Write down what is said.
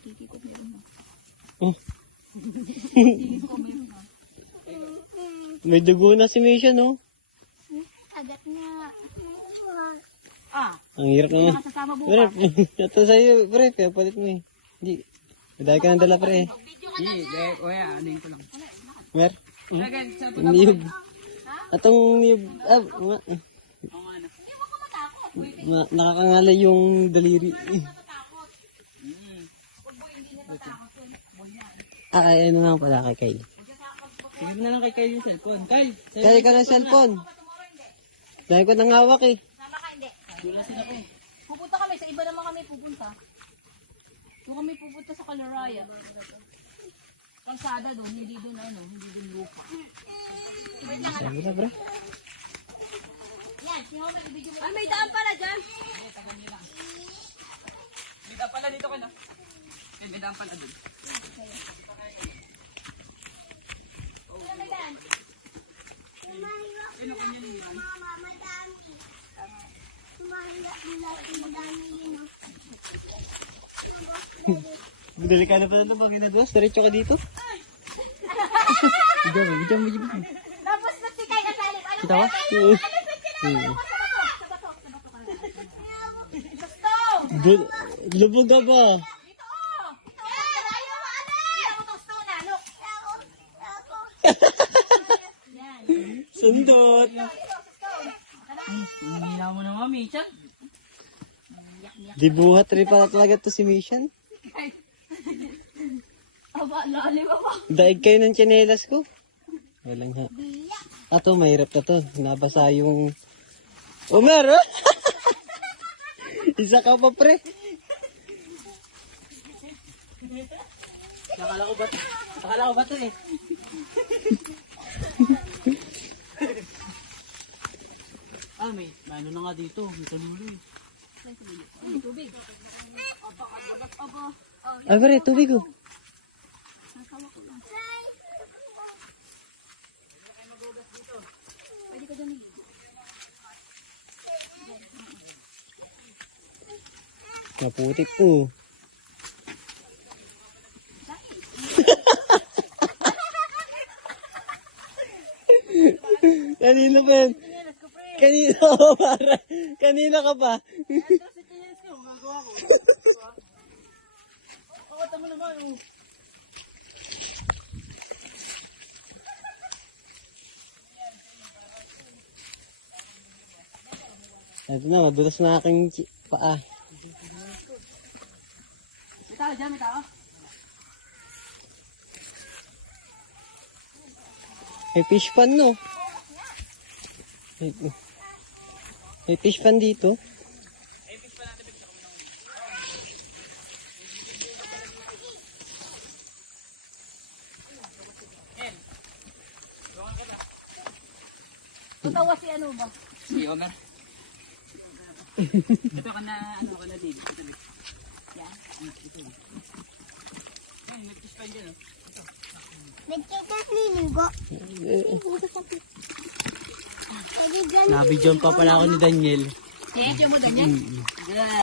Kiki ko meron na. Oh, Kiki ko meron na. may dugo na si Misha, no? Agat na. Ah, Ang hirap naman. Pre, ito sa'yo, pre, kaya palit mo eh. Hindi. Madami ka ng dala, pre. Hindi, dahil kuya, ano yung tulong. Mer, niyog. Atong niyog, ah, ma, ma, nakakangalay yung daliri. Ah, ay, ano nga pala kay Kyle. Sige mo na lang kay Kyle yung cellphone. Kyle, sa'yo. Kaya ka ng cellphone. Dahil ko nang hawak eh. Sama ka, hindi. Pupunta kami, sa iba naman kami pupunta. Doon kami pupunta sa Caloraya. Kalsada doon, hindi doon ano, hindi doon lupa. Sabi na, pre. Yan, sino may video mo? Ay, may daan pala dyan. Dito pala, dito ka na. May bidang pala dun. Delikado pa ito pag ginagawas. Diretso ka dito. Mo, bidyan mo. Tapos na si Kay Kasalim. Ano ba? Oo. Oo. gusto? Du- Lubog ka ba? Dito oh! Ayaw mo, ate! Ako gusto na, look. Yan. Sundot. Hihila mo na mami, chan. Di buhat rin pala talaga to si Mission. Aba, lalim ako. Daig kayo ng tsinelas ko. Walang ha. Ato, mahirap na to. Nabasa yung... Omer, oh! Isa ka pa, pre. Nakala ko ba, nakala ko ba to eh. Ah, may, may ano na nga dito. May tuloy. Tubig. Ah, pre, tubig ko. Pwede ka dyan. Maputik po. Kanina pa yan. Kanina ka para. Kanina ka pa. Ito na, madulas na aking paa. May tao dyan, may tao. May fish pan, no? May, may fish pan dito. Tutawa si ano ba? Si Omer. Ito ka na, ano ka na dito. Ito na. Yan. Ay, may fish pan dyan, oh. Nagkikas liligo. Eh, Nagkikas Nabidyon pa pala ako ni Daniel. Kaya mo ganyan.